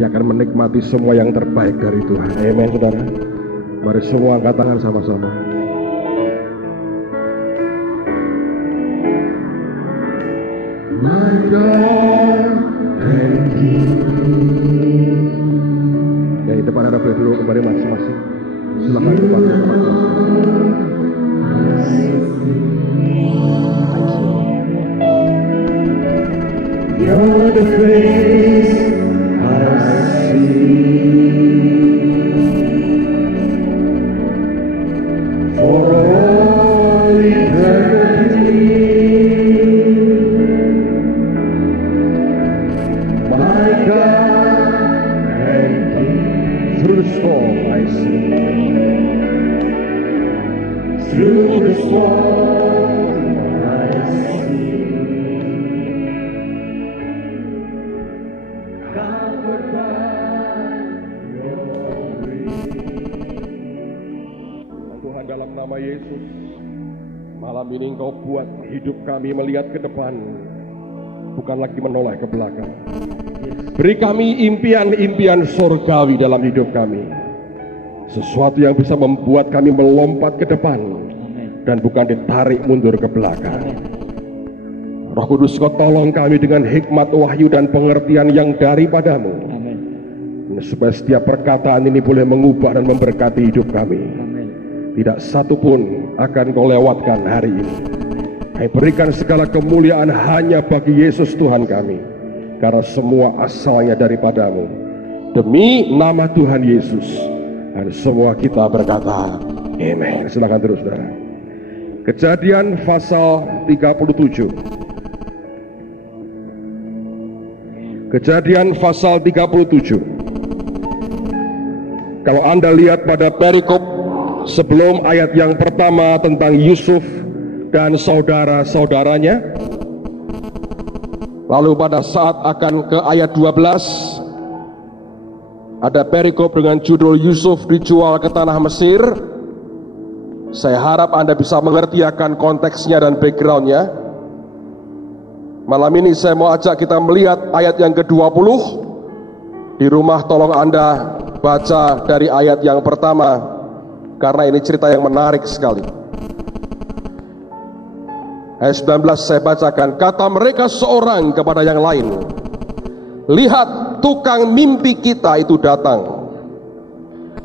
dia akan menikmati semua yang terbaik dari Tuhan. Amin, saudara. Mari semua angkat tangan sama-sama. My God and King. Ya, di depan ada boleh dulu kembali masing-masing. Silakan kepada teman-teman. You're the face I see for all eternity. My God and King. Through the storm I see. Through the storm I see. Tuhan, dalam nama Yesus, malam ini Engkau buat hidup kami melihat ke depan, bukan lagi menoleh ke belakang. Beri kami impian-impian surgawi dalam hidup kami, sesuatu yang bisa membuat kami melompat ke depan dan bukan ditarik mundur ke belakang. Roh Kudus, Kau tolong kami dengan hikmat, wahyu, dan pengertian yang daripadamu, supaya setiap perkataan ini boleh mengubah dan memberkati hidup kami. Tidak satu pun akan Kau lewatkan hari ini. Kami berikan segala kemuliaan hanya bagi Yesus Tuhan kami, karena semua asalnya daripadamu. Demi nama Tuhan Yesus, dan semua kita berkata amin. Silakan terus, saudara. Kejadian pasal 37. Kejadian pasal 37. Kalau Anda lihat pada perikop sebelum ayat yang pertama tentang Yusuf dan saudara-saudaranya, lalu pada saat akan ke ayat 12 ada perikop dengan judul Yusuf dijual ke tanah Mesir. Saya harap Anda bisa mengerti akan konteksnya dan backgroundnya. Malam ini saya mau ajak kita melihat ayat yang ke-20. Di rumah tolong Anda baca dari ayat yang pertama, karena ini cerita yang menarik sekali. Ayat 19 saya bacakan. Kata mereka seorang kepada yang lain, lihat, tukang mimpi kita itu datang.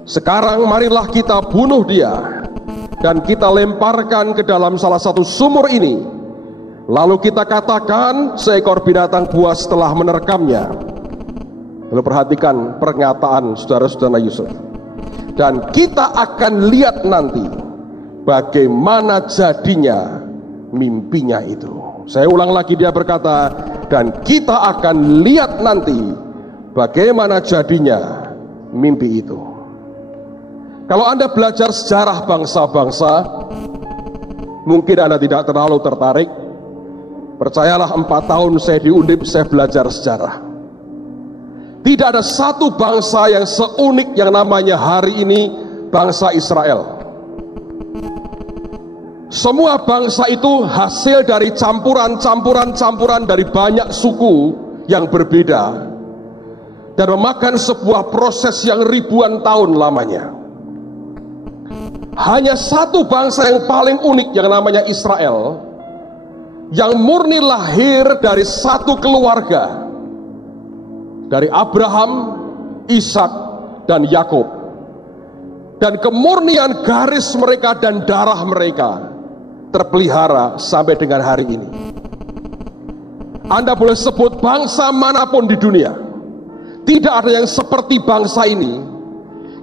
Sekarang marilah kita bunuh dia, dan kita lemparkan ke dalam salah satu sumur ini. Lalu kita katakan seekor binatang buas telah menerkamnya. Lalu perhatikan pernyataan saudara-saudara Yusuf. Dan kita akan lihat nanti bagaimana jadinya mimpinya itu. Saya ulang lagi, dia berkata, dan kita akan lihat nanti bagaimana jadinya mimpi itu. Kalau Anda belajar sejarah bangsa-bangsa, mungkin Anda tidak terlalu tertarik. Percayalah, 4 tahun saya di Undip, saya belajar sejarah. Tidak ada satu bangsa yang seunik yang namanya hari ini bangsa Israel. Semua bangsa itu hasil dari campuran dari banyak suku yang berbeda, dan memakan sebuah proses yang ribuan tahun lamanya. Hanya satu bangsa yang paling unik yang namanya Israel, yang murni lahir dari satu keluarga, dari Abraham, Ishak, dan Yakub. Dan kemurnian garis mereka dan darah mereka terpelihara sampai dengan hari ini. Anda boleh sebut bangsa manapun di dunia, tidak ada yang seperti bangsa ini.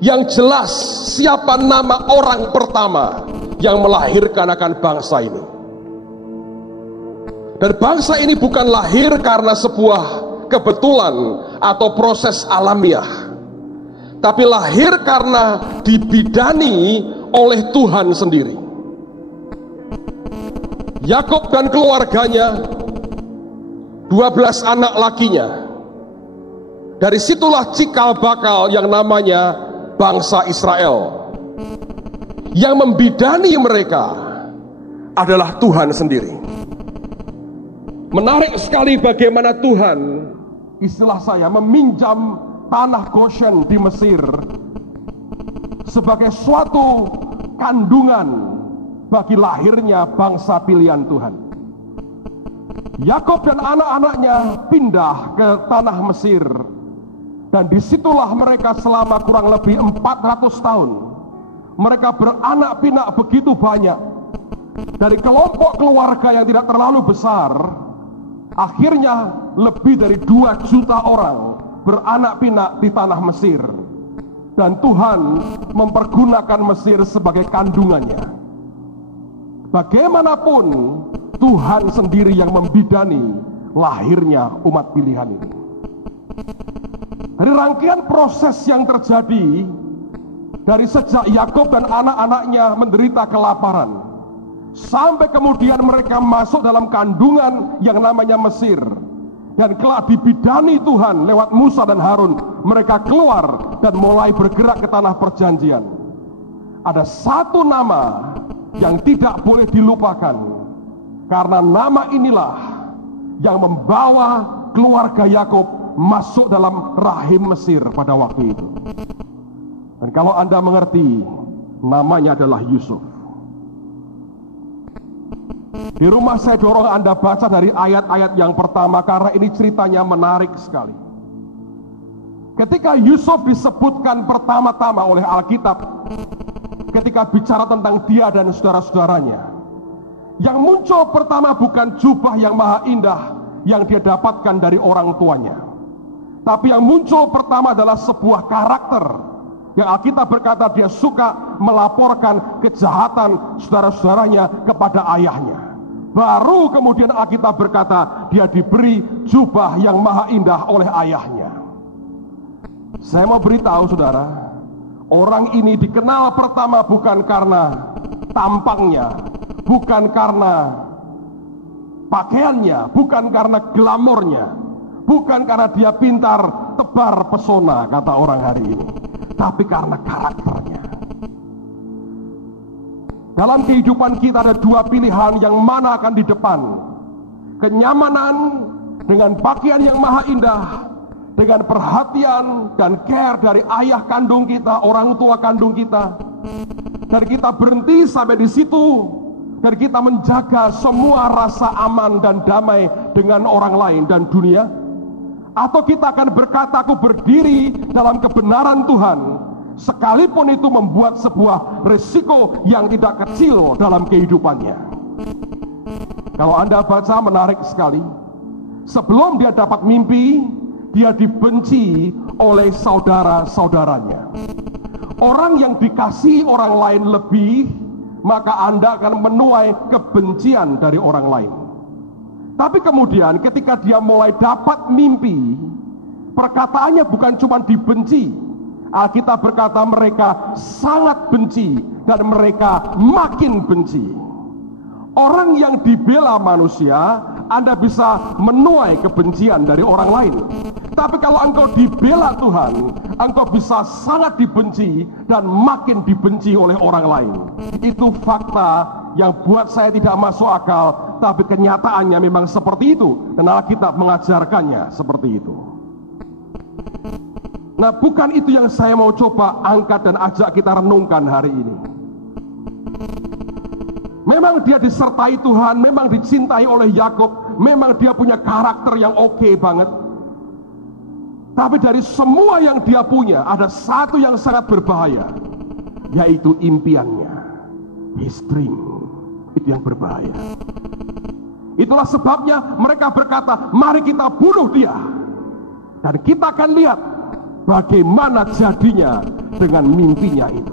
Yang jelas siapa nama orang pertama yang melahirkan akan bangsa ini. Dan bangsa ini bukan lahir karena sebuah kebetulan atau proses alamiah, tapi lahir karena dibidani oleh Tuhan sendiri. Yakub dan keluarganya, 12 anak lakinya, dari situlah cikal bakal yang namanya bangsa Israel. Yang membidani mereka adalah Tuhan sendiri. Menarik sekali bagaimana Tuhan, istilah saya, meminjam tanah Goshen di Mesir sebagai suatu kandungan bagi lahirnya bangsa pilihan Tuhan. Yakub dan anak-anaknya pindah ke tanah Mesir, dan disitulah mereka selama kurang lebih 400 tahun. Mereka beranak pinak begitu banyak. Dari kelompok keluarga yang tidak terlalu besar, akhirnya lebih dari 2 juta orang beranak pinak di tanah Mesir. Dan Tuhan mempergunakan Mesir sebagai kandungannya. Bagaimanapun, Tuhan sendiri yang membidani lahirnya umat pilihan ini. Dari rangkaian proses yang terjadi, dari sejak Yakub dan anak-anaknya menderita kelaparan, sampai kemudian mereka masuk dalam kandungan yang namanya Mesir, dan kelak dibidani Tuhan lewat Musa dan Harun, mereka keluar dan mulai bergerak ke tanah perjanjian. Ada satu nama yang tidak boleh dilupakan, karena nama inilah yang membawa keluarga Yakub masuk dalam rahim Mesir pada waktu itu. Dan kalau Anda mengerti, namanya adalah Yusuf. Di rumah saya dorong Anda baca dari ayat-ayat yang pertama, karena ini ceritanya menarik sekali. Ketika Yusuf disebutkan pertama-tama oleh Alkitab, ketika bicara tentang dia dan saudara-saudaranya, yang muncul pertama bukan jubah yang maha indah yang dia dapatkan dari orang tuanya, tapi yang muncul pertama adalah sebuah karakter yang Alkitab berkata dia suka melaporkan kejahatan saudara-saudaranya kepada ayahnya. Baru kemudian Alkitab berkata dia diberi jubah yang maha indah oleh ayahnya. Saya mau beritahu saudara, orang ini dikenal pertama bukan karena tampangnya, bukan karena pakaiannya, bukan karena glamornya, bukan karena dia pintar, tebar pesona kata orang hari ini, tapi karena karakternya. Dalam kehidupan kita ada 2 pilihan, yang mana akan di depan. Kenyamanan dengan pakaian yang maha indah, dengan perhatian dan care dari ayah kandung kita, orang tua kandung kita, dan kita berhenti sampai di situ, dan kita menjaga semua rasa aman dan damai dengan orang lain dan dunia. Atau kita akan berkata, aku berdiri dalam kebenaran Tuhan, sekalipun itu membuat sebuah resiko yang tidak kecil dalam kehidupannya. Kalau Anda baca, menarik sekali. Sebelum dia dapat mimpi, dia dibenci oleh saudara-saudaranya. Orang yang dikasihi orang lain lebih, maka Anda akan menuai kebencian dari orang lain. Tapi kemudian ketika dia mulai dapat mimpi, perkataannya bukan cuma dibenci. Alkitab berkata mereka sangat benci dan mereka makin benci. Orang yang dibela manusia, Anda bisa menuai kebencian dari orang lain. Tapi kalau engkau dibela Tuhan, engkau bisa sangat dibenci dan makin dibenci oleh orang lain. Itu fakta yang buat saya tidak masuk akal, tapi kenyataannya memang seperti itu, dan Alkitab mengajarkannya seperti itu. Nah, bukan itu yang saya mau coba angkat dan ajak kita renungkan hari ini. Memang dia disertai Tuhan, memang dicintai oleh Yakub, memang dia punya karakter yang oke banget. Tapi dari semua yang dia punya, ada satu yang sangat berbahaya, yaitu impiannya. His dream. Itu yang berbahaya. Itulah sebabnya mereka berkata, mari kita bunuh dia, dan kita akan lihat bagaimana jadinya dengan mimpinya itu.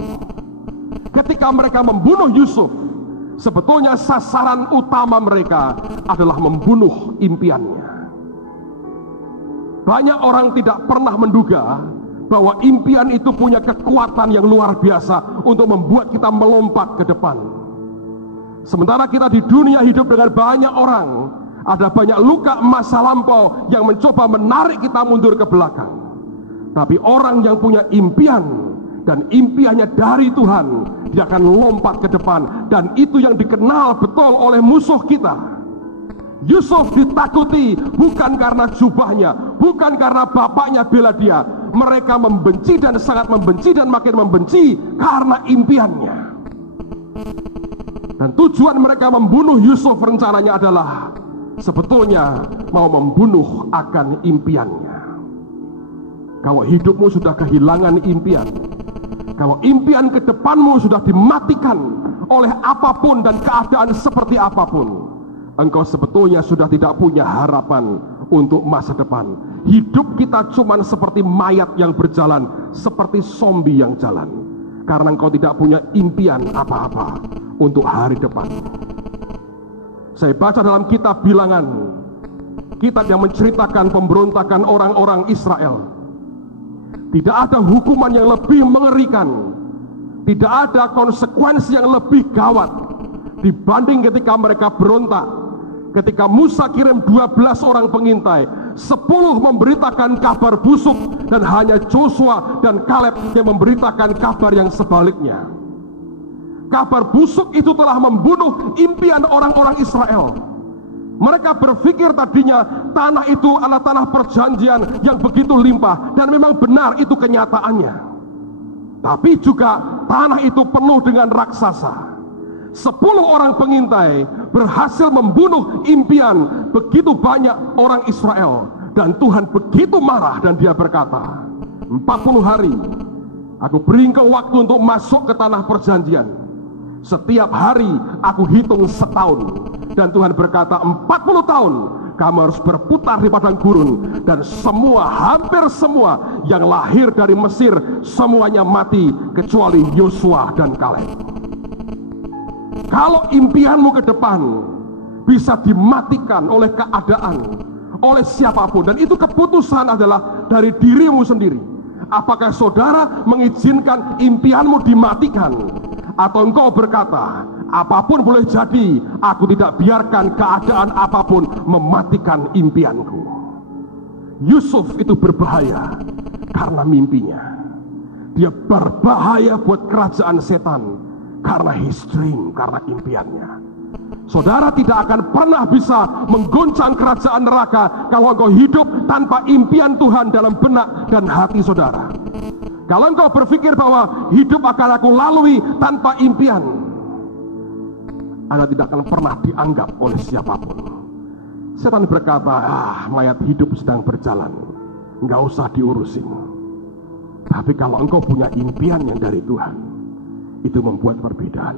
Ketika mereka membunuh Yusuf, sebetulnya sasaran utama mereka adalah membunuh impiannya. Banyak orang tidak pernah menduga bahwa impian itu punya kekuatan yang luar biasa untuk membuat kita melompat ke depan. Sementara kita di dunia hidup dengan banyak orang, ada banyak luka masa lampau yang mencoba menarik kita mundur ke belakang. Tapi orang yang punya impian dan impiannya dari Tuhan, dia akan lompat ke depan, dan itu yang dikenal betul oleh musuh kita. Yusuf ditakuti bukan karena jubahnya, bukan karena bapaknya bela dia. mereka membenci dan sangat membenci dan makin membenci karena impiannya. Dan tujuan mereka membunuh Yusuf rencananya adalah sebetulnya mau membunuh akan impiannya. Kalau hidupmu sudah kehilangan impian, kalau impian ke depanmu sudah dimatikan oleh apapun dan keadaan seperti apapun, engkau sebetulnya sudah tidak punya harapan untuk masa depan. Hidup kita cuma seperti mayat yang berjalan, seperti zombie yang jalan, karena engkau tidak punya impian apa-apa untuk hari depan. Saya baca dalam kitab Bilangan, kitab yang menceritakan pemberontakan orang-orang Israel. Tidak ada hukuman yang lebih mengerikan, tidak ada konsekuensi yang lebih gawat dibanding ketika mereka berontak. Ketika Musa kirim 12 orang pengintai, 10 memberitakan kabar busuk, dan hanya Joshua dan Kaleb yang memberitakan kabar yang sebaliknya. Kabar busuk itu telah membunuh impian orang-orang Israel. Mereka berpikir tadinya tanah itu adalah tanah perjanjian yang begitu limpah, dan memang benar itu kenyataannya. Tapi juga tanah itu penuh dengan raksasa. 10 orang pengintai berhasil membunuh impian begitu banyak orang Israel, dan Tuhan begitu marah dan dia berkata, 40 hari aku beri engkau waktu untuk masuk ke tanah perjanjian. Setiap hari aku hitung setahun. Dan Tuhan berkata, 40 tahun kamu harus berputar di padang gurun, dan hampir semua yang lahir dari Mesir semuanya mati kecuali Yosua dan Kaleb. Kalau impianmu ke depan bisa dimatikan oleh keadaan, oleh siapapun, dan itu keputusan adalah dari dirimu sendiri. Apakah saudara mengizinkan impianmu dimatikan, atau engkau berkata, apapun boleh jadi, aku tidak biarkan keadaan apapun mematikan impianku. Yusuf itu berbahaya karena mimpinya. Dia berbahaya buat kerajaan setan karena his dream, karena impiannya. Saudara tidak akan pernah bisa mengguncang kerajaan neraka kalau engkau hidup tanpa impian Tuhan dalam benak dan hati saudara. Kalau engkau berpikir bahwa hidup akan aku lalui tanpa impian, Anda tidak akan pernah dianggap oleh siapapun. Setan berkata, mayat hidup sedang berjalan, nggak usah diurusin. Tapi kalau engkau punya impian yang dari Tuhan, itu membuat perbedaan.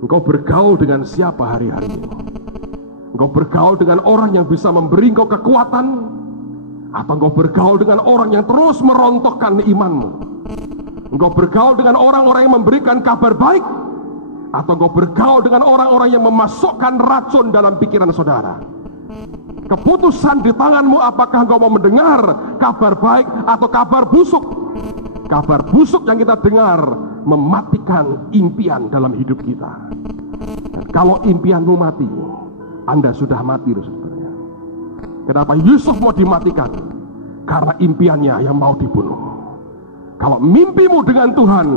Engkau bergaul dengan siapa hari-hari ini? Engkau bergaul dengan orang yang bisa memberi engkau kekuatan, atau engkau bergaul dengan orang yang terus merontokkan imanmu? Engkau bergaul dengan orang-orang yang memberikan kabar baik, atau engkau bergaul dengan orang-orang yang memasukkan racun dalam pikiran saudara? Keputusan di tanganmu, apakah engkau mau mendengar kabar baik atau kabar busuk? Kabar busuk yang kita dengar mematikan impian dalam hidup kita. Dan kalau impianmu mati, Anda sudah mati, saudara. Kenapa Yusuf mau dimatikan? Karena impiannya yang mau dibunuh. Kalau mimpimu dengan Tuhan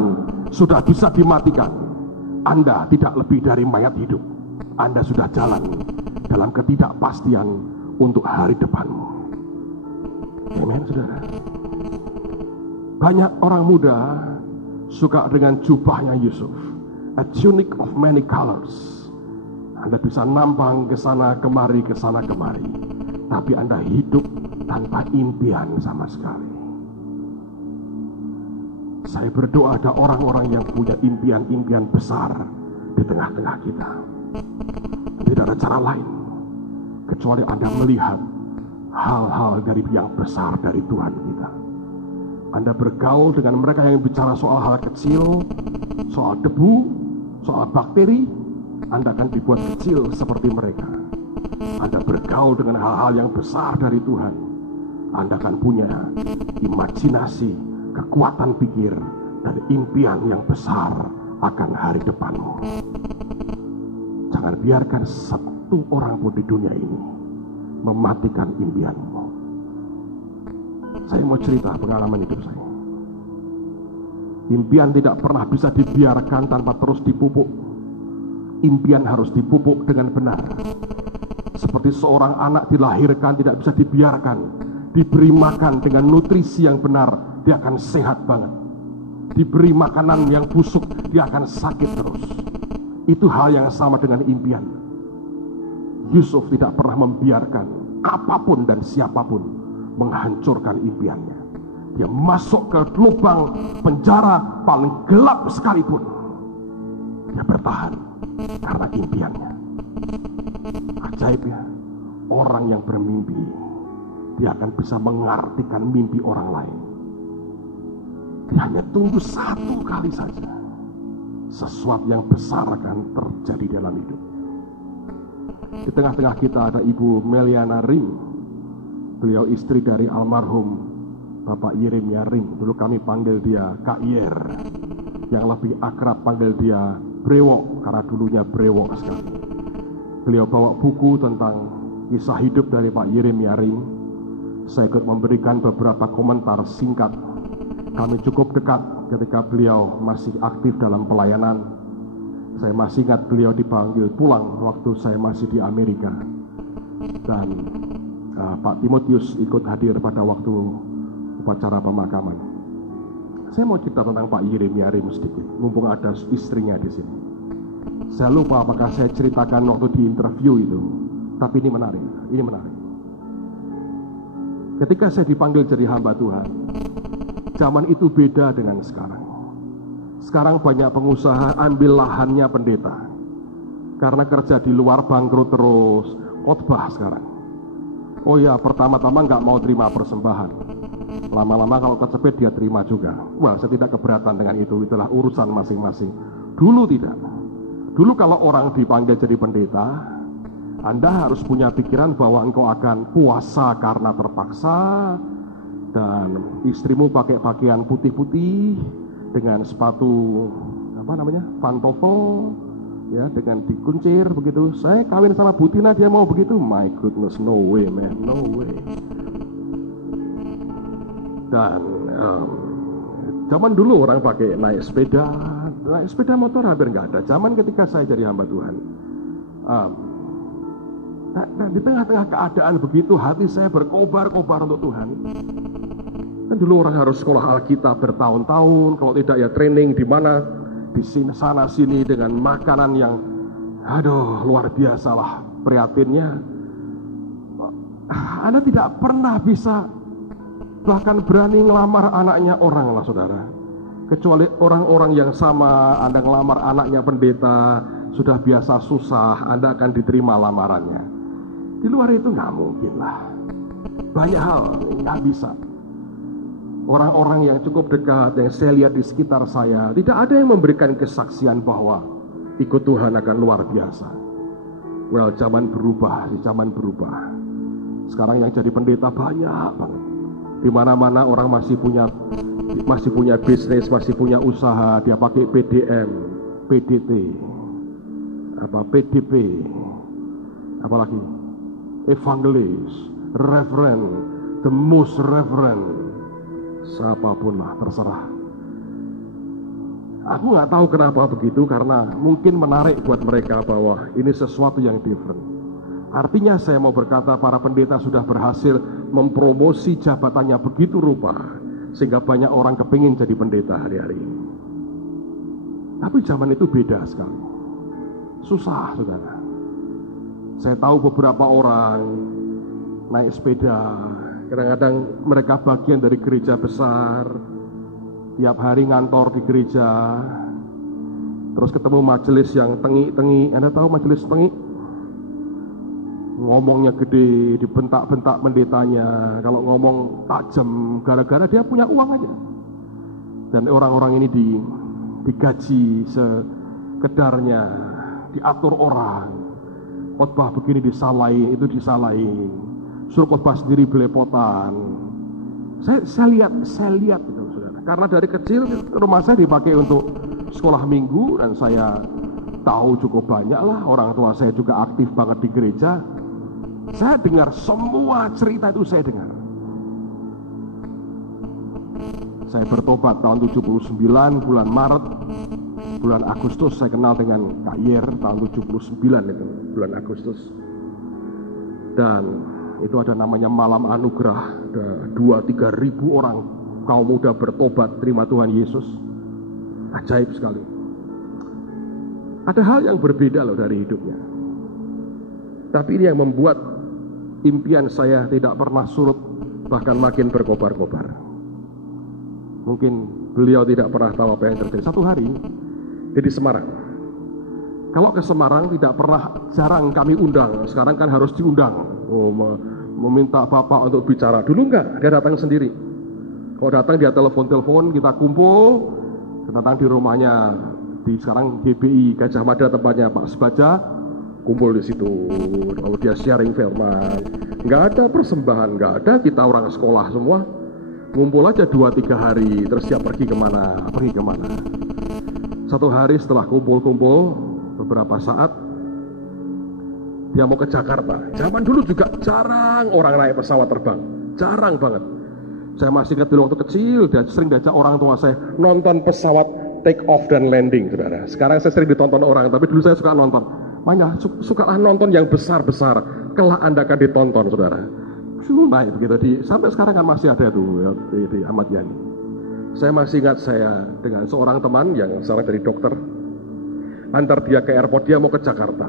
sudah bisa dimatikan, Anda tidak lebih dari mayat hidup. Anda sudah jalan dalam ketidakpastian untuk hari depanmu. Amen, saudara. Banyak orang muda suka dengan jubahnya Yusuf, a tunic of many colors. Anda bisa nampang ke sana kemari, ke sana kemari, tapi Anda hidup tanpa impian sama sekali. Saya berdoa ada orang-orang yang punya impian-impian besar di tengah-tengah kita. Tidak ada cara lain kecuali Anda melihat hal-hal dari yang besar dari Tuhan kita. Anda bergaul dengan mereka yang bicara soal hal kecil, soal debu, soal bakteri, Anda akan dibuat kecil seperti mereka. Anda bergaul dengan hal-hal yang besar dari Tuhan, Anda akan punya imajinasi, kekuatan pikir, dan impian yang besar akan hari depanmu. Jangan biarkan satu orang pun di dunia ini mematikan impianmu. Saya mau cerita pengalaman hidup saya. Impian tidak pernah bisa dibiarkan tanpa terus dipupuk. Impian harus dipupuk dengan benar. Seperti seorang anak dilahirkan tidak bisa dibiarkan diberi makan dengan nutrisi yang benar, dia akan sehat banget. Diberi makanan yang busuk, dia akan sakit terus. Itu hal yang sama dengan impian. Yusuf tidak pernah membiarkan apapun dan siapapun menghancurkan impiannya. Dia masuk ke lubang penjara paling gelap sekalipun, dia bertahan karena impiannya. Ajaib ya, orang yang bermimpi, dia akan bisa mengartikan mimpi orang lain. Dia hanya tunggu satu kali saja, sesuatu yang besar akan terjadi dalam hidup. Di tengah-tengah kita ada Ibu Meliana Ring. Beliau istri dari almarhum Bapak Yeremia Ring. Dulu kami panggil dia Kak Yer, yang lebih akrab panggil dia Brewok, karena dulunya brewok sekali. Beliau bawa buku tentang kisah hidup dari Pak Yeremia Ring. Saya ikut memberikan beberapa komentar singkat. Kami cukup dekat ketika beliau masih aktif dalam pelayanan. Saya masih ingat beliau dipanggil pulang waktu saya masih di Amerika. Dan Pak Timotius ikut hadir pada waktu upacara pemakaman. Saya mau cerita tentang Pak Yeremia Ring sedikit, mumpung ada istrinya di sini. Saya lupa apakah saya ceritakan waktu di interview itu, tapi ini menarik. Ketika saya dipanggil jadi hamba Tuhan, zaman itu beda dengan sekarang. Sekarang banyak pengusaha ambil lahannya pendeta, karena kerja di luar bangkrut terus, khotbah sekarang. Oh ya, pertama-tama nggak mau terima persembahan. Lama-lama kalau kecepet dia terima juga. Wah, saya tidak keberatan dengan itu. Itulah urusan masing-masing. Dulu tidak. Dulu kalau orang dipanggil jadi pendeta, Anda harus punya pikiran bahwa engkau akan puasa karena terpaksa, dan istrimu pakai pakaian putih-putih dengan sepatu pantofel, ya, dengan dikuncir begitu. Saya kawin sama Butina, dia mau begitu. My goodness, no way man, no way. Dan zaman dulu orang pakai naik sepeda motor hampir nggak ada. Zaman ketika saya jadi hamba Tuhan, di tengah-tengah keadaan begitu, hati saya berkobar-kobar untuk Tuhan. Dan dulu orang harus sekolah Alkitab bertahun-tahun, kalau tidak ya training di mana, di sini sana sini dengan makanan yang, aduh, luar biasa lah prihatinnya. Anda tidak pernah bisa bahkan berani ngelamar anaknya orang lah saudara, kecuali orang-orang yang sama. Anda ngelamar anaknya pendeta, sudah biasa susah, Anda akan diterima lamarannya. Di luar itu nggak mungkin lah, banyak hal nggak bisa. Orang-orang yang cukup dekat, yang saya lihat di sekitar saya, tidak ada yang memberikan kesaksian bahwa ikut Tuhan akan luar biasa. Well, zaman berubah. Sekarang yang jadi pendeta banyak banget. Di mana-mana orang masih punya bisnis, masih punya usaha. Dia pakai PDM, PDT, PDP, apalagi evangelis, reverend, the most reverend, siapapun lah, terserah. Aku nggak tahu kenapa begitu, karena mungkin menarik buat mereka bahwa ini sesuatu yang different. Artinya saya mau berkata, para pendeta sudah berhasil mempromosi jabatannya begitu rupa, sehingga banyak orang kepingin jadi pendeta hari-hari ini. Tapi zaman itu beda sekali. Susah, saudara. Saya tahu beberapa orang naik sepeda, kadang-kadang mereka bagian dari gereja besar, tiap hari ngantor di gereja, terus ketemu majelis yang tengi-tengi. Anda tahu majelis tengi? Ngomongnya gede, dibentak-bentak pendetanya. Kalau ngomong tajam, gara-gara dia punya uang aja. Dan orang-orang ini digaji sekedarnya, diatur orang. Khotbah begini disalahin, itu disalahin. Suruh khotbah sendiri belepotan. Saya lihat itu, saudara. Karena dari kecil rumah saya dipakai untuk sekolah minggu, dan saya tahu cukup banyak lah. Orang tua saya juga aktif banget di gereja. Saya dengar semua cerita itu, saya dengar. Saya bertobat tahun 79 bulan Maret. Bulan Agustus saya kenal dengan Kak Yer, tahun 79 itu bulan Agustus. Dan Itu ada namanya Malam Anugerah. Ada 2-3 ribu orang kaum muda bertobat terima Tuhan Yesus. Ajaib sekali. Ada hal yang berbeda loh dari hidupnya. Tapi ini yang membuat impian saya tidak pernah surut, bahkan makin berkobar-kobar. Mungkin beliau tidak pernah tahu apa yang terjadi. Satu hari di Semarang. Kalau ke Semarang jarang kami undang. Sekarang kan harus diundang. Meminta Bapak untuk bicara. Dulu enggak, dia datang sendiri. Kalau datang dia telepon, kita kumpul. Datang di rumahnya di sekarang GBI Gajah Mada, tempatnya Pak Sebaja. Kumpul di situ. Lalu dia sharing firman. Enggak ada persembahan, enggak ada. Kita orang sekolah semua. Ngumpul aja 2-3 hari, terus siap pergi kemana. Satu hari setelah kumpul-kumpul, beberapa saat, dia mau ke Jakarta. Zaman dulu juga jarang orang naik pesawat terbang. Jarang banget. Saya masih ingat dulu waktu kecil, dia sering diajak orang tua saya nonton pesawat take off dan landing, saudara. Sekarang saya sering ditonton orang, tapi dulu saya suka nonton. Makanya sukalah nonton yang besar-besar, kelak Anda akan ditonton, saudara. Naik begitu sampai sekarang kan masih ada tuh di Ahmad Yani. Saya masih ingat saya dengan seorang teman yang sekarang dari dokter, antar dia ke airport, dia mau ke Jakarta.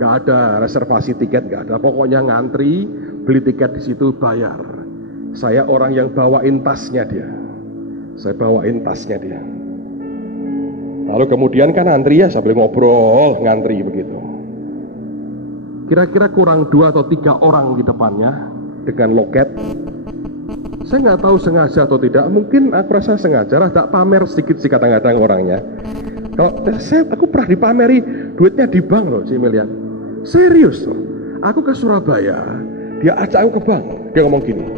Nggak ada reservasi tiket, nggak ada. Pokoknya ngantri, beli tiket di situ, bayar. Saya orang yang bawain tasnya dia. Saya bawain tasnya dia. Lalu kemudian kan antri ya sambil ngobrol, ngantri begitu. Kira-kira kurang 2 atau 3 orang di depannya dengan loket. Saya nggak tahu sengaja atau tidak. Mungkin aku rasa sengaja, tak pamer sedikit sih kadang-kadang orangnya. Kalau aku pernah dipameri duitnya di bank loh, Cimilian. Serius loh. Aku ke Surabaya, dia ajak aku ke bank. Dia ngomong gini,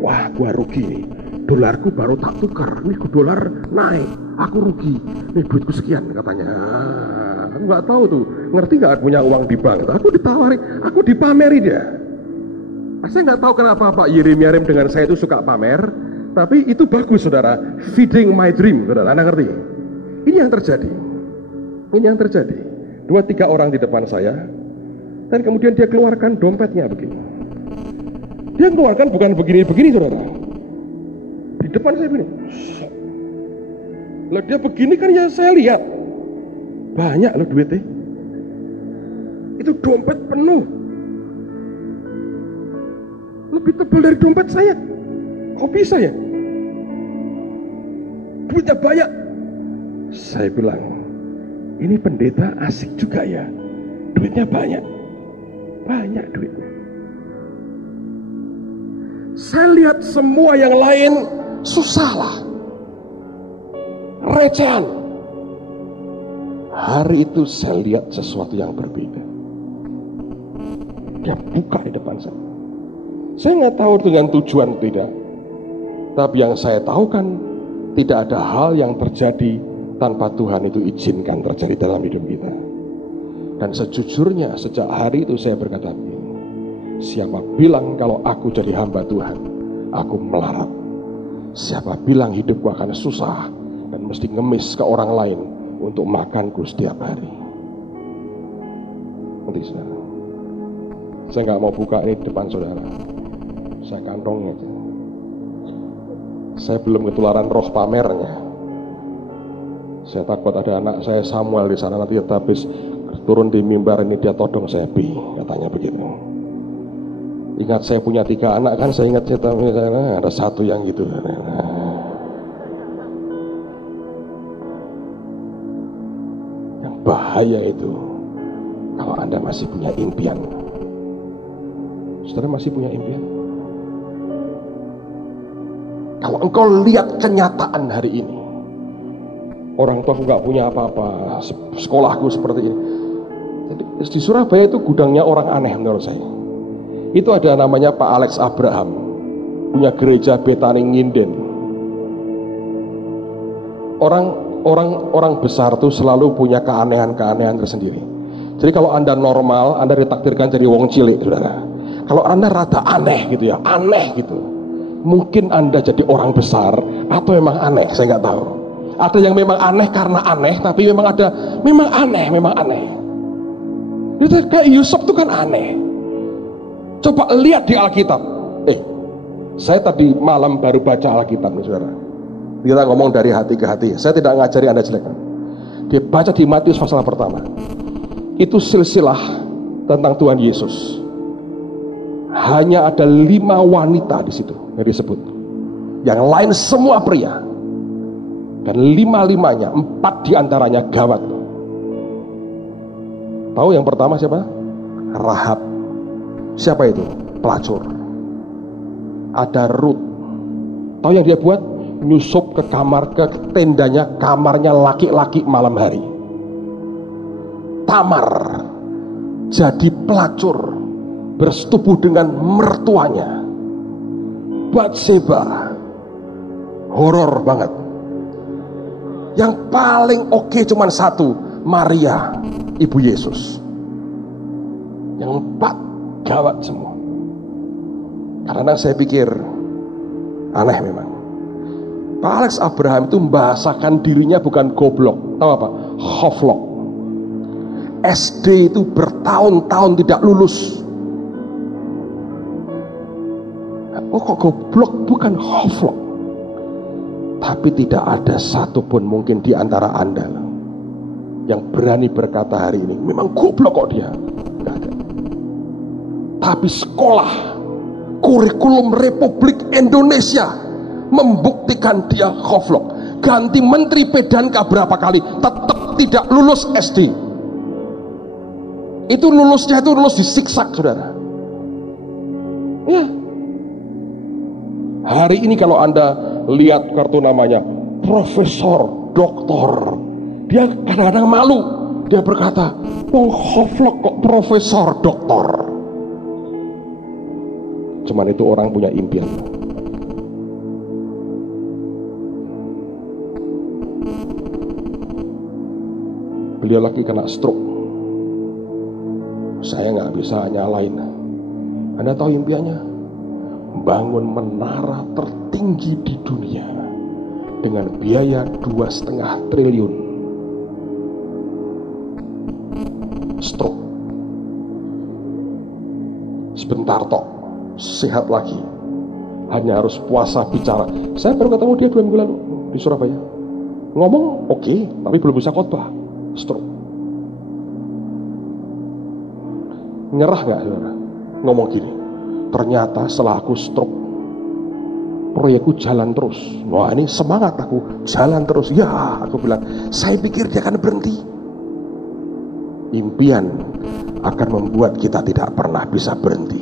wah gua rugi nih. Dolarku baru tak tukar, nih dolar naik, aku rugi. Nih duitku sekian katanya. Aku nggak tahu tuh, ngerti nggak aku punya uang di bank? Aku ditawari, aku dipameri dia. Saya nggak tahu kenapa Pak Yeremiarim dengan saya itu suka pamer, tapi itu bagus saudara, feeding my dream, saudara. Anda ngerti? Ini yang terjadi. Ini yang terjadi. 2-3 orang di depan saya, dan kemudian dia keluarkan dompetnya begini. Dia keluarkan bukan begini-begini saudara. Di depan saya begini. Lah dia begini kan ya saya lihat. Banyak loh duitnya. Itu dompet penuh. Lebih tebal dari dompet saya. Kok bisa ya? Duitnya banyak. Saya bilang, ini pendeta asik juga ya. Duitnya banyak. Banyak duitnya. Saya lihat semua yang lain susah lah. Recehan. Hari itu saya lihat sesuatu yang berbeda. Dia buka di depan saya. Saya nggak tahu dengan tujuan tidak. Tapi yang saya tahu kan tidak ada hal yang terjadi tanpa Tuhan itu izinkan terjadi dalam hidup kita. Dan sejujurnya sejak hari itu saya berkata begini, siapa bilang kalau aku jadi hamba Tuhan, aku melarat. Siapa bilang hidupku akan susah dan mesti ngemis ke orang lain untuk makanku setiap hari. Nanti saudara, saya nggak mau buka ini depan saudara. Saya kantongnya itu. Saya belum ketularan roh pamernya. Saya takut ada anak saya Samuel di sana nanti habis turun di mimbar ini dia todong saya katanya begitu. Ingat saya punya 3 anak kan, saya ingat cerita ada satu yang gitu. Yang bahaya itu kalau Anda masih punya impian. Saudara masih punya impian? Kalau engkau lihat kenyataan hari ini, orang tua aku gak punya apa-apa, sekolahku seperti ini. Di Surabaya itu gudangnya orang aneh menurut saya. Itu ada namanya Pak Alex Abraham, punya gereja Betani Nginden. Orang besar tuh selalu punya keanehan-keanehan tersendiri. Jadi kalau Anda normal, Anda ditakdirkan jadi wong cilik, saudara. Kalau Anda rada aneh gitu ya, aneh gitu, mungkin Anda jadi orang besar atau memang aneh, saya nggak tahu. Ada yang memang aneh karena aneh, tapi memang ada memang aneh. Itu kayak Yusuf tuh kan aneh. Coba lihat di Alkitab. Saya tadi malam baru baca Alkitab nih saudara. Kita ngomong dari hati ke hati. Saya tidak ngajari Anda jelek. Dia baca di Matius pasal pertama. Itu silsilah tentang Tuhan Yesus. Hanya ada 5 wanita di situ yang disebut. Yang lain semua pria. Dan 5-limanya, 4 diantaranya gawat. Tahu yang pertama siapa? Rahab. Siapa itu? Pelacur. Ada Ruth. Tahu yang dia buat? Nyusup ke kamar, ke tendanya, kamarnya laki-laki malam hari. Tamar jadi pelacur, bersetubuh dengan mertuanya. Batseba, horor banget. Yang paling oke cuman satu, Maria, ibu Yesus. Yang 4 gawat semua. Karena saya pikir aneh memang. Pak Alex Abraham itu membahasakan dirinya bukan goblok. Tahu apa? Hoflok. SD itu bertahun-tahun tidak lulus. Oh kok goblok? Bukan hoflok. Tapi tidak ada satupun mungkin di antara Anda yang berani berkata hari ini memang goblok kok dia. Tidak ada. Tapi sekolah, kurikulum Republik Indonesia membuktikan dia khoflok. Ganti menteri PDANKA berapa kali tetap tidak lulus SD. Itu lulusnya itu lulus disiksa saudara. Ya. Hari ini kalau Anda lihat kartu namanya profesor, doktor, dia kadang-kadang malu. Dia berkata, "Oh khoflok kok profesor, doktor." Cuman itu orang punya impian. Beliau lagi kena stroke. Saya nggak bisa nyalain. Anda tahu impiannya? Bangun menara tertinggi di dunia dengan biaya 2,5 triliun. Stroke. Sebentar tok, sehat lagi. Hanya harus puasa bicara. Saya baru ketemu dia 2 minggu lalu di Surabaya. Ngomong oke, tapi belum bisa khotbah. Stroke. Nyerah gak saudara? Ngomong gini, ternyata setelah aku stroke, proyekku jalan terus. Wah ini semangat aku, jalan terus. Ya aku bilang, saya pikir dia akan berhenti. Impian akan membuat kita tidak pernah bisa berhenti.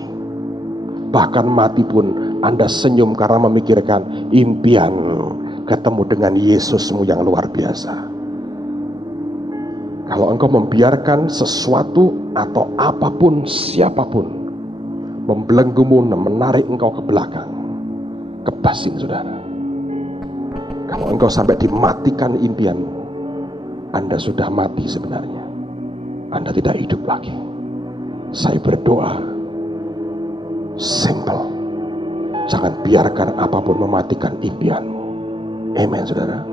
Bahkan mati pun Anda senyum karena memikirkan impian ketemu dengan Yesusmu yang luar biasa. Kalau engkau membiarkan sesuatu atau apapun, siapapun membelenggumu, menarik engkau ke belakang, kebasing saudara. Kalau engkau sampai dimatikan impianmu, Anda sudah mati sebenarnya. Anda tidak hidup lagi. Saya berdoa simple, jangan biarkan apapun mematikan impianmu. Amen saudara.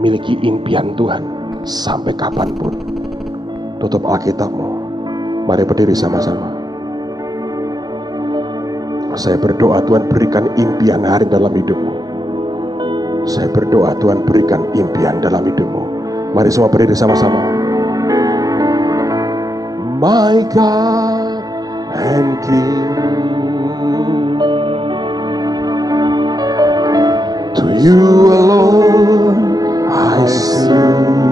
Miliki impian Tuhan sampai kapanpun. Tutup Alkitabmu. Mari berdiri sama-sama. Saya berdoa Tuhan berikan impian hari dalam hidupmu. Saya berdoa Tuhan berikan impian dalam hidupmu. Mari semua berdiri sama-sama. My God and King, to you alone I sing.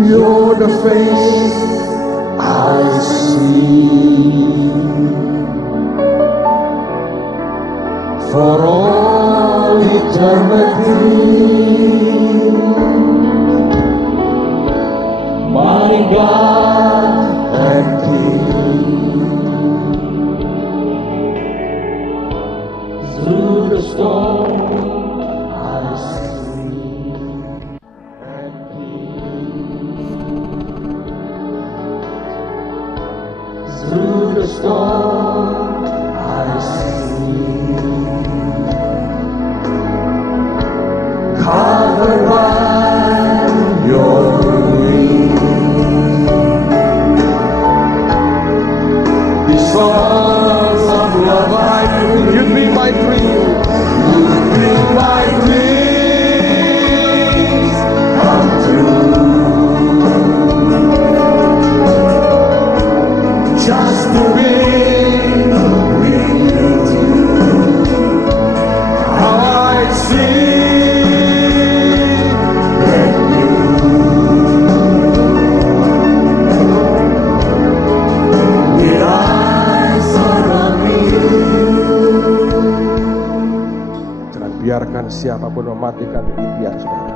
You're the face I see for all eternity. My God and King, through the storm I see and through the storm I see, covered by your wings, my dream. You bring my dreams come true. Just to be with you. How I see when you with eyes on you. Jangan biarkan siapapun mematikan impian saudara.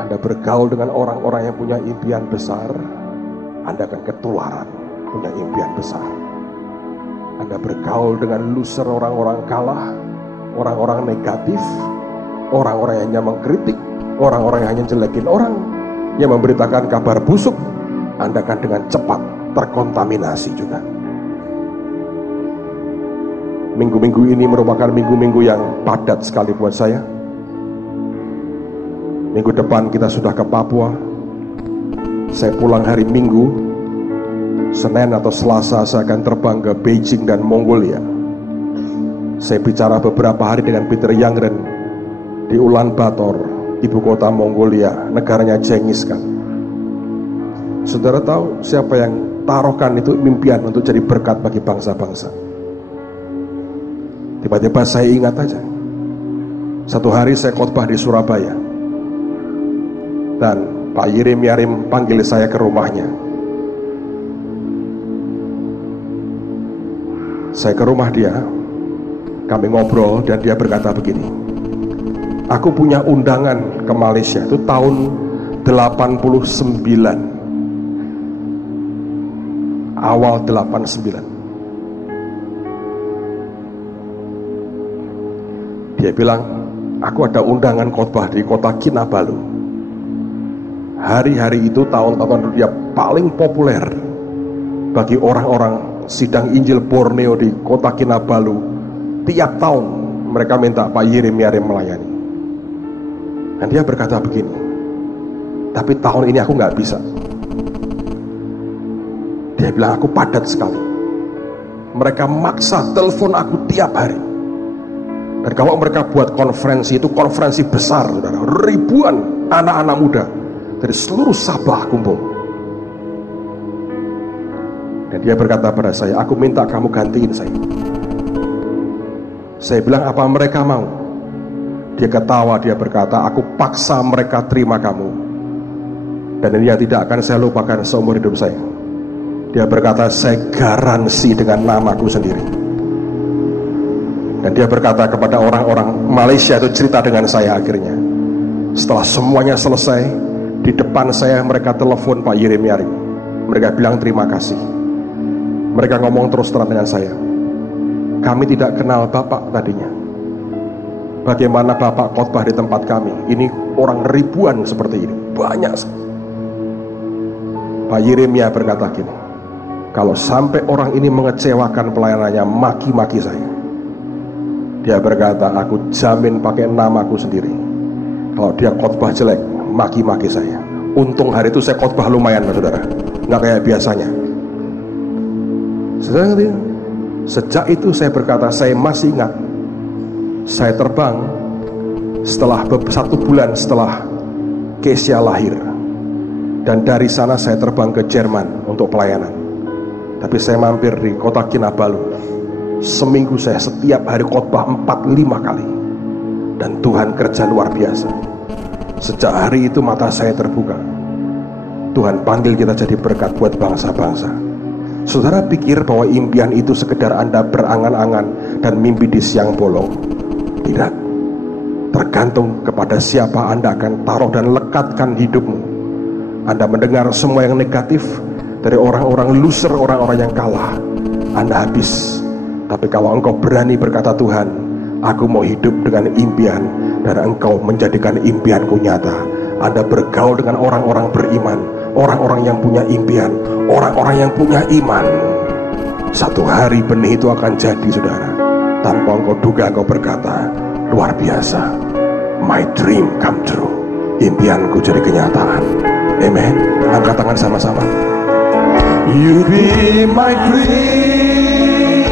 Anda bergaul dengan orang-orang yang punya impian besar, Anda akan ketularan punya impian besar. Anda bergaul dengan loser, orang-orang kalah, orang-orang negatif, orang-orang yang hanya mengkritik, orang-orang yang hanya jelekin orang, yang memberitakan kabar busuk, Anda akan dengan cepat terkontaminasi juga. Minggu-minggu ini merupakan minggu-minggu yang padat sekali buat saya. Minggu depan kita sudah ke Papua. Saya pulang hari Minggu. Senin atau Selasa saya akan terbang ke Beijing dan Mongolia. Saya bicara beberapa hari dengan Peter Yangren di Ulaanbaatar, ibu kota Mongolia, negaranya Genghis Khan. Saudara tahu siapa yang taruhkan itu impian untuk jadi berkat bagi bangsa-bangsa? Tiba-tiba saya ingat aja. Satu hari saya khotbah di Surabaya, dan Pak Yirim Yarim panggil saya ke rumahnya. Saya ke rumah dia, kami ngobrol, dan dia berkata begini, aku punya undangan ke Malaysia, itu tahun 89, awal 89. Dia bilang, aku ada undangan khotbah di kota Kinabalu. Hari-hari itu tahun-tahun dia paling populer bagi orang-orang sidang Injil Borneo di kota Kinabalu. Tiap tahun mereka minta Pak Yirim Yarim melayani. Dan dia berkata begini, tapi tahun ini aku gak bisa. Dia bilang, aku padat sekali. Mereka maksa telepon aku tiap hari. Dan kalau mereka buat konferensi, itu konferensi besar, saudara. Ribuan anak-anak muda dari seluruh Sabah kumpul. Dan dia berkata pada saya, aku minta kamu gantiin saya. Saya bilang, apa mereka mau? Dia ketawa, dia berkata, aku paksa mereka terima kamu. Dan ini yang tidak akan saya lupakan seumur hidup saya. Dia berkata, saya garansi dengan namaku sendiri. Dan dia berkata kepada orang-orang Malaysia itu, cerita dengan saya akhirnya. Setelah semuanya selesai, di depan saya mereka telepon Pak Yirim Yarim. Mereka bilang terima kasih. Mereka ngomong terus terang dengan saya, kami tidak kenal Bapak tadinya. Bagaimana Bapak khotbah di tempat kami? Ini orang ribuan seperti ini, banyak. Pak Yeremia berkata gini, kalau sampai orang ini mengecewakan pelayanannya, maki-maki saya. Dia berkata, aku jamin pakai namaku sendiri, kalau dia khotbah jelek, maki-maki saya. Untung hari itu saya khotbah lumayan, saudara, nggak kayak biasanya. Sejak itu saya berkata, saya masih ingat, saya terbang setelah 1 bulan setelah Kesia lahir, dan dari sana saya terbang ke Jerman untuk pelayanan. Tapi saya mampir di kota Kinabalu. Seminggu saya setiap hari khotbah 4-5 kali, dan Tuhan kerja luar biasa. Sejak hari itu mata saya terbuka. Tuhan panggil kita jadi berkat buat bangsa-bangsa. Saudara pikir bahwa impian itu sekedar Anda berangan-angan dan mimpi di siang bolong? Tidak. Tergantung kepada siapa Anda akan taruh dan lekatkan hidupmu. Anda mendengar semua yang negatif dari orang-orang loser, orang-orang yang kalah, Anda habis. Tapi kalau engkau berani berkata, Tuhan, aku mau hidup dengan impian, dan engkau menjadikan impianku nyata. Anda bergaul dengan orang-orang beriman, orang-orang yang punya impian, orang-orang yang punya iman. Satu hari benih itu akan jadi, saudara. Tanpa engkau duga, engkau berkata, luar biasa, my dream come true. Impianku jadi kenyataan. Amen. Angkat tangan sama-sama. You be my dream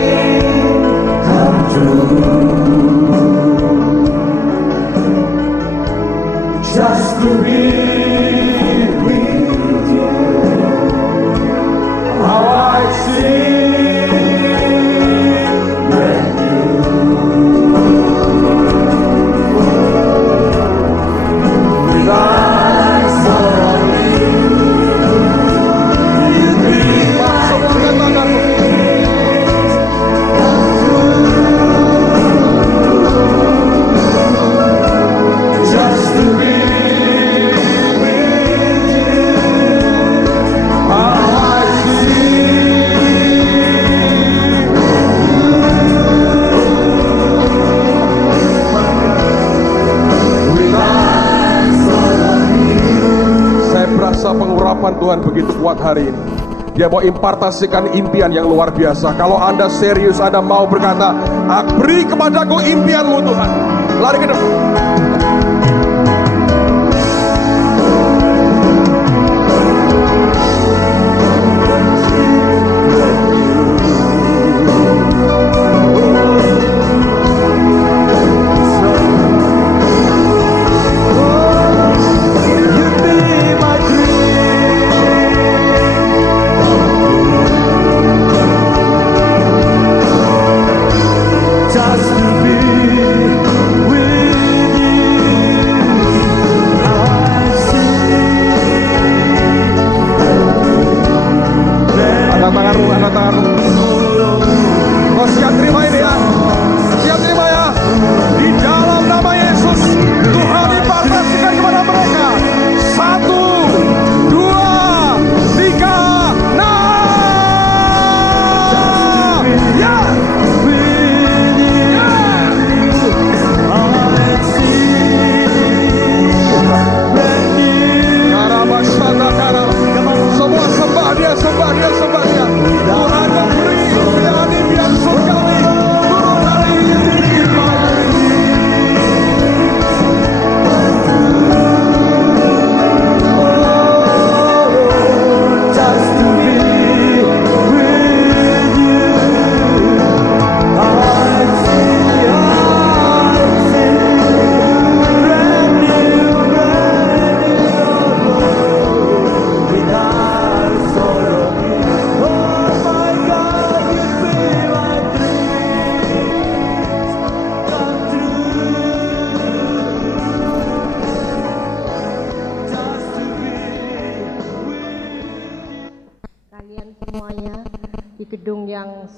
come true. Tuhan begitu kuat hari ini. Dia mau impartasikan impian yang luar biasa. Kalau Anda serius, Anda mau berkata, beri kepadaku impianmu Tuhan. Lari ke depan.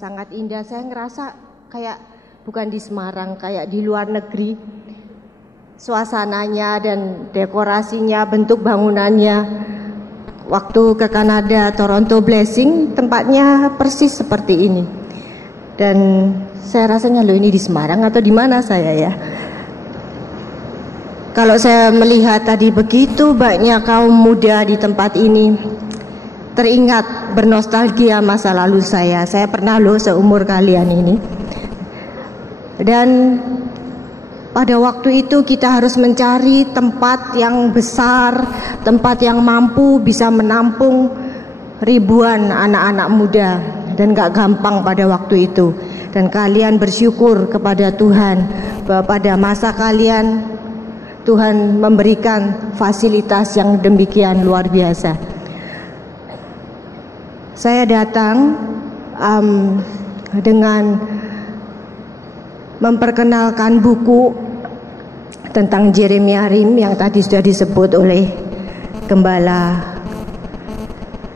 Sangat indah, saya ngerasa kayak bukan di Semarang, kayak di luar negeri. Suasananya dan dekorasinya, bentuk bangunannya. Waktu ke Kanada, Toronto Blessing, tempatnya persis seperti ini. Dan saya rasanya loh, ini di Semarang atau di mana saya ya? Kalau saya melihat tadi begitu banyak kaum muda di tempat ini, teringat bernostalgia masa lalu saya. Saya pernah loh seumur kalian ini. Dan pada waktu itu kita harus mencari tempat yang besar, tempat yang mampu bisa menampung ribuan anak-anak muda. Dan gak gampang pada waktu itu. Dan kalian bersyukur kepada Tuhan bahwa pada masa kalian Tuhan memberikan fasilitas yang demikian luar biasa. Saya datang dengan memperkenalkan buku tentang Jeremia Rim yang tadi sudah disebut oleh gembala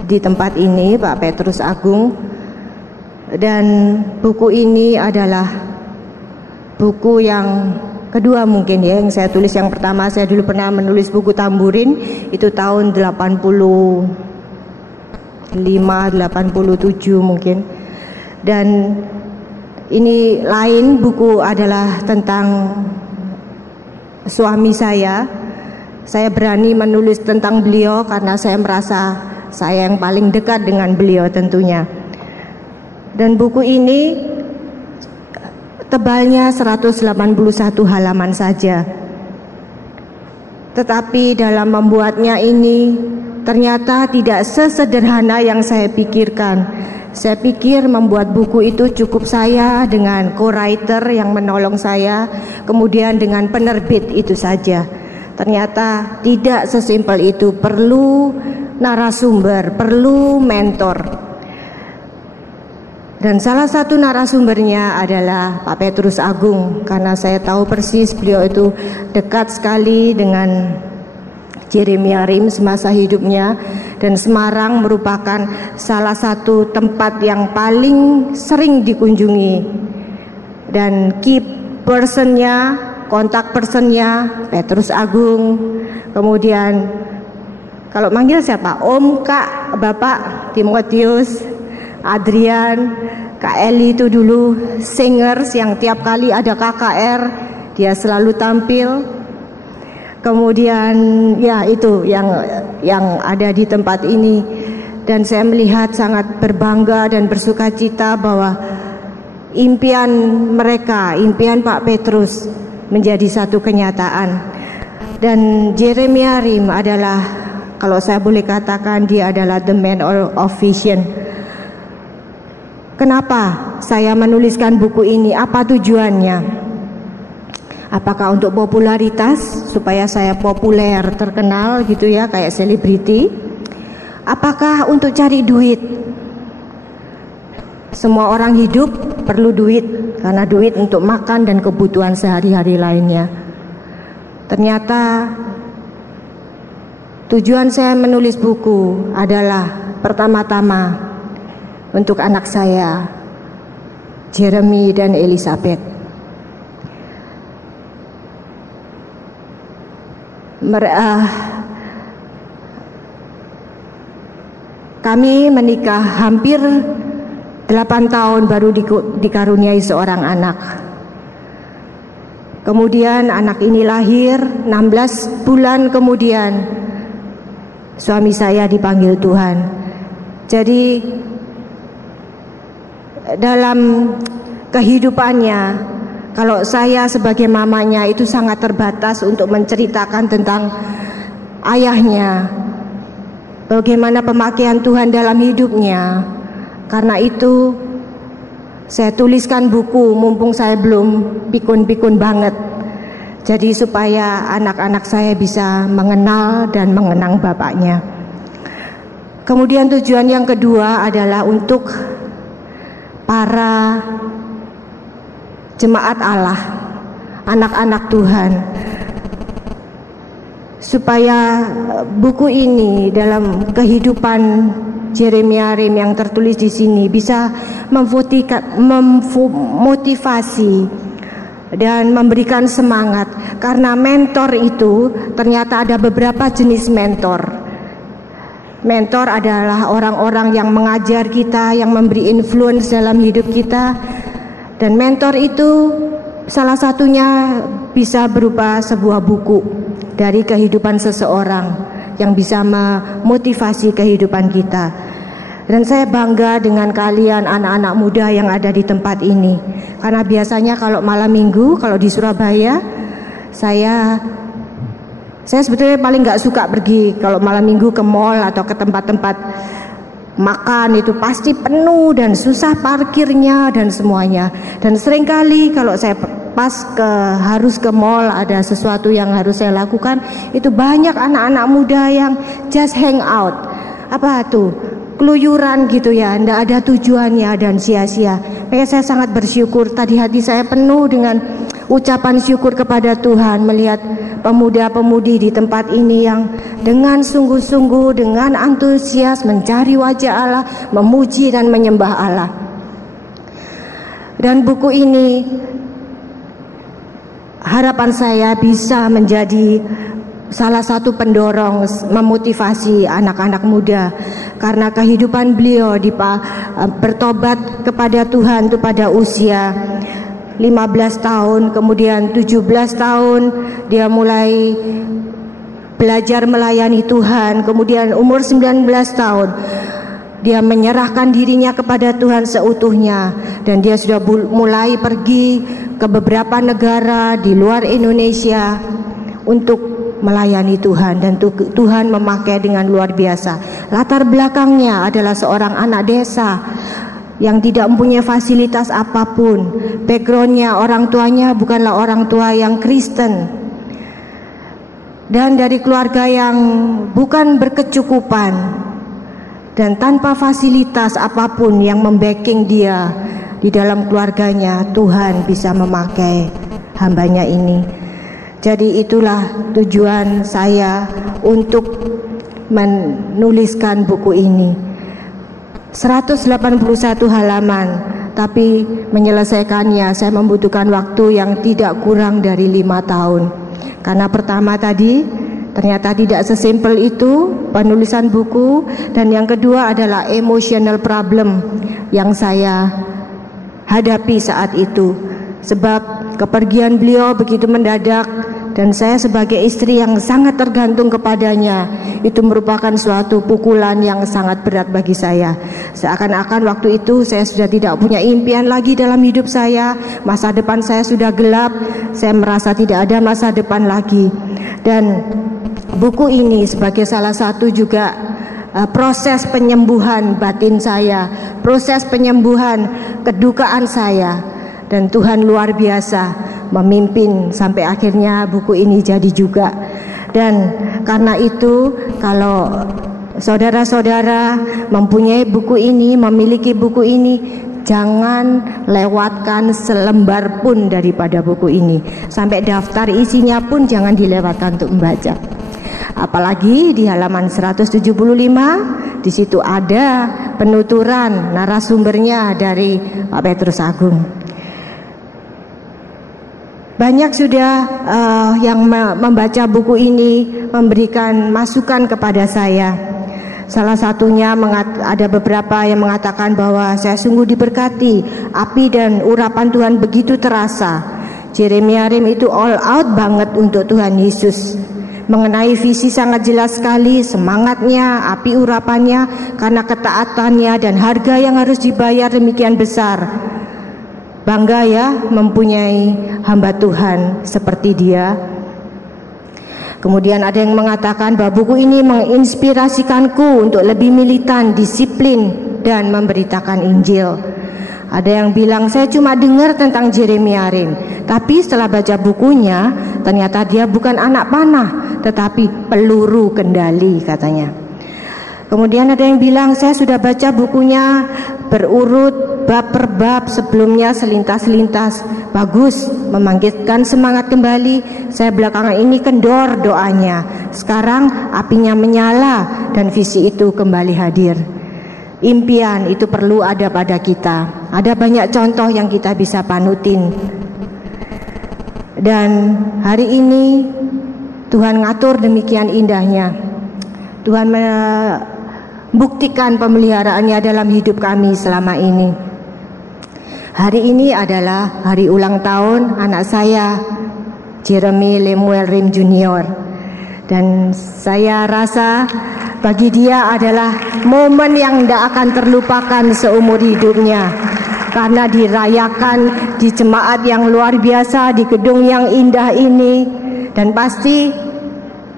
di tempat ini, Pak Petrus Agung. Dan buku ini adalah buku yang kedua mungkin ya, yang saya tulis. Yang pertama saya dulu pernah menulis buku Tamburin, itu tahun 85, 87 mungkin. Dan ini lain buku adalah tentang suami saya. Saya berani menulis tentang beliau karena saya merasa saya yang paling dekat dengan beliau tentunya. Dan buku ini tebalnya 181 halaman saja. Tetapi dalam membuatnya ini ternyata tidak sesederhana yang saya pikirkan. Saya pikir membuat buku itu cukup saya dengan co-writer yang menolong saya, kemudian dengan penerbit itu saja. Ternyata tidak sesimpel itu, perlu narasumber, perlu mentor. Dan salah satu narasumbernya adalah Pak Petrus Agung, karena saya tahu persis beliau itu dekat sekali dengan Jeremia Rim semasa hidupnya. Dan Semarang merupakan salah satu tempat yang paling sering dikunjungi. Dan key personnya, kontak personnya Petrus Agung. Kemudian kalau manggil siapa? Om, Kak, Bapak Timotius, Adrian, Kak Eli itu dulu singers yang tiap kali ada KKR dia selalu tampil. kemudian ya itu yang ada di tempat ini, dan saya melihat sangat berbangga dan bersukacita bahwa impian mereka, impian Pak Petrus menjadi satu kenyataan. Dan Jeremiah Rim adalah, kalau saya boleh katakan, dia adalah the man of vision. Kenapa saya menuliskan buku ini? Apa tujuannya? Apakah untuk popularitas, supaya saya populer, terkenal gitu ya, kayak selebriti? Apakah untuk cari duit? Semua orang hidup perlu duit, karena duit untuk makan dan kebutuhan sehari-hari lainnya. Ternyata tujuan saya menulis buku adalah pertama-tama untuk anak saya, Jeremy dan Elizabeth. Kami menikah hampir 8 tahun baru dikaruniai seorang anak. Kemudian anak ini lahir, 16 bulan kemudian suami saya dipanggil Tuhan. Jadi dalam kehidupannya, kalau saya sebagai mamanya itu sangat terbatas untuk menceritakan tentang ayahnya, bagaimana pemakaian Tuhan dalam hidupnya. Karena itu saya tuliskan buku mumpung saya belum pikun-pikun banget. Jadi supaya anak-anak saya bisa mengenal dan mengenang bapaknya. Kemudian tujuan yang kedua adalah untuk para jemaat Allah, anak-anak Tuhan, supaya buku ini dalam kehidupan Jeremiah Rim yang tertulis di sini bisa memotivasi dan memberikan semangat. Karena mentor itu ternyata ada beberapa jenis mentor. Mentor adalah orang-orang yang mengajar kita, yang memberi influence dalam hidup kita. Dan mentor itu salah satunya bisa berupa sebuah buku dari kehidupan seseorang yang bisa memotivasi kehidupan kita. Dan saya bangga dengan kalian anak-anak muda yang ada di tempat ini. Karena biasanya kalau malam minggu, kalau di Surabaya, saya sebetulnya paling gak suka pergi kalau malam minggu ke mall atau ke tempat-tempat makan, itu pasti penuh dan susah parkirnya dan semuanya. Dan seringkali kalau saya harus ke mall, ada sesuatu yang harus saya lakukan, itu banyak anak-anak muda yang just hang out, apa tuh, keluyuran gitu ya, ndak ada tujuannya dan sia-sia. Makanya saya sangat bersyukur, tadi hati saya penuh dengan ucapan syukur kepada Tuhan melihat pemuda-pemudi di tempat ini yang dengan sungguh-sungguh, dengan antusias mencari wajah Allah, memuji dan menyembah Allah. Dan buku ini harapan saya bisa menjadi salah satu pendorong memotivasi anak-anak muda, karena kehidupan beliau bertobat kepada Tuhan itu pada usia 15 tahun, kemudian 17 tahun dia mulai belajar melayani Tuhan, kemudian umur 19 tahun dia menyerahkan dirinya kepada Tuhan seutuhnya, dan dia sudah mulai pergi ke beberapa negara di luar Indonesia untuk melayani Tuhan, dan Tuhan memakai dengan luar biasa. Latar belakangnya adalah seorang anak desa yang tidak mempunyai fasilitas apapun. Backgroundnya, orang tuanya bukanlah orang tua yang Kristen, dan dari keluarga yang bukan berkecukupan, dan tanpa fasilitas apapun yang membacking dia di dalam keluarganya, Tuhan bisa memakai hambanya ini. Jadi itulah tujuan saya untuk menuliskan buku ini. 181 halaman, tapi menyelesaikannya saya membutuhkan waktu yang tidak kurang dari 5 tahun. Karena pertama tadi ternyata tidak sesimpel itu penulisan buku, dan yang kedua adalah emotional problem yang saya hadapi saat itu. Sebab kepergian beliau begitu mendadak, dan saya sebagai istri yang sangat tergantung kepadanya, itu merupakan suatu pukulan yang sangat berat bagi saya. Seakan-akan waktu itu saya sudah tidak punya impian lagi dalam hidup saya, masa depan saya sudah gelap, saya merasa tidak ada masa depan lagi. Dan buku ini sebagai salah satu juga proses penyembuhan batin saya, proses penyembuhan kedukaan saya. Dan Tuhan luar biasa memimpin sampai akhirnya buku ini jadi juga. Dan karena itu, kalau saudara-saudara mempunyai buku ini, memiliki buku ini, jangan lewatkan selembar pun daripada buku ini. Sampai daftar isinya pun jangan dilewatkan untuk membaca. Apalagi di halaman 175, di situ ada penuturan narasumbernya dari Pak Petrus Agung. Banyak sudah yang membaca buku ini memberikan masukan kepada saya. Salah satunya ada beberapa yang mengatakan bahwa saya sungguh diberkati, api dan urapan Tuhan begitu terasa. Jeremia Rim itu all out banget untuk Tuhan Yesus. Mengenai visi sangat jelas sekali, semangatnya, api urapannya, karena ketaatannya dan harga yang harus dibayar demikian besar. Bangga ya mempunyai hamba Tuhan seperti dia. Kemudian ada yang mengatakan bahwa buku ini menginspirasikanku untuk lebih militan, disiplin, dan memberitakan Injil. Ada yang bilang saya cuma dengar tentang Jeremia Rim, tapi setelah baca bukunya ternyata dia bukan anak panah, tetapi peluru kendali katanya. Kemudian ada yang bilang saya sudah baca bukunya berurut bab per bab, sebelumnya selintas-selintas, bagus, membangkitkan semangat kembali. Saya belakangan ini kendor doanya, sekarang apinya menyala dan visi itu kembali hadir. Impian itu perlu ada pada kita. Ada banyak contoh yang kita bisa panutin. Dan hari ini Tuhan ngatur demikian indahnya. Tuhan membuktikan pemeliharaannya dalam hidup kami selama ini. Hari ini adalah hari ulang tahun anak saya, Jeremy Lemuel Rim Junior. Dan saya rasa bagi dia adalah momen yang tidak akan terlupakan seumur hidupnya, karena dirayakan di jemaat yang luar biasa, di gedung yang indah ini. Dan pasti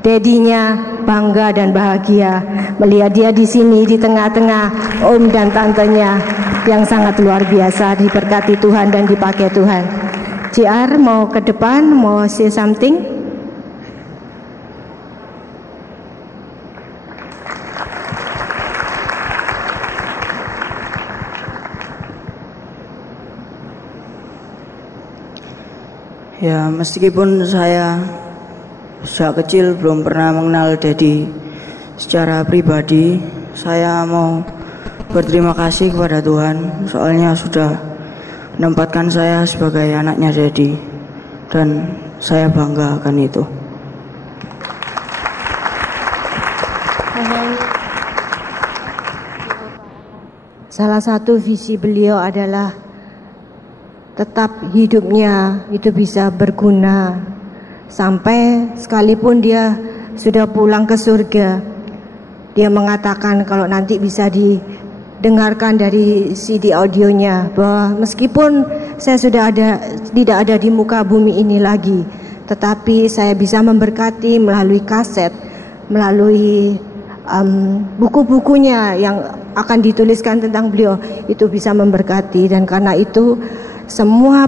dedinya bangga dan bahagia melihat dia di sini di tengah-tengah om dan tantenya yang sangat luar biasa, diberkati Tuhan dan dipakai Tuhan. JR mau ke depan, mau say something? Ya, meskipun saya sejak kecil belum pernah mengenal Dedi secara pribadi, saya mau berterima kasih kepada Tuhan, soalnya sudah menempatkan saya sebagai anaknya Dedi, dan saya bangga akan itu. Salah satu visi beliau adalah tetap hidupnya itu bisa berguna sampai sekalipun dia sudah pulang ke surga. Dia mengatakan kalau nanti bisa didengarkan dari CD audionya bahwa meskipun saya sudah tidak ada di muka bumi ini lagi, tetapi saya bisa memberkati melalui kaset, melalui buku-bukunya yang akan dituliskan tentang beliau, itu bisa memberkati. Dan karena itu semua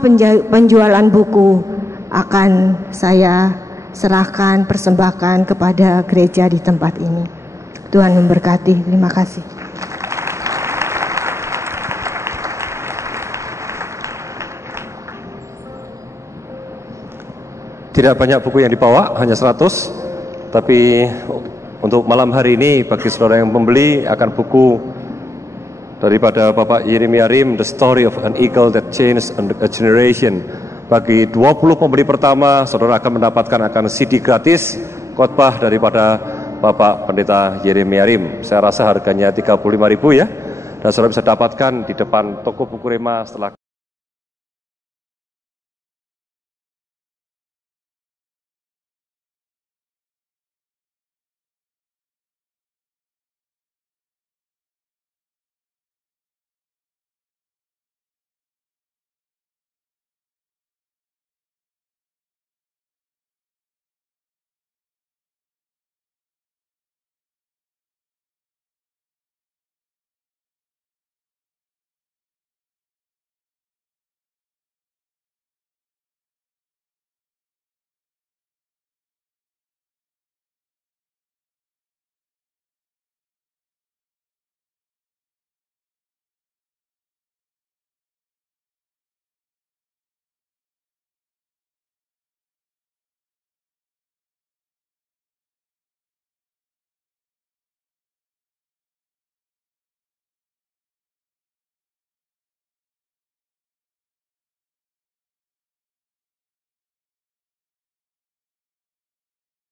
penjualan buku akan saya serahkan, persembahkan kepada gereja di tempat ini. Tuhan memberkati. Terima kasih. Tidak banyak buku yang dibawa, hanya 100. Tapi untuk malam hari ini bagi saudara yang membeli akan buku daripada Bapak Jeremia Rim, The Story of an Eagle That Changed a Generation. Bagi 20 pembeli pertama, saudara akan mendapatkan CD gratis khotbah daripada Bapak Pendeta Jeremia Rim. Saya rasa harganya 35.000 ya. Dan saudara bisa dapatkan di depan toko buku Rema setelah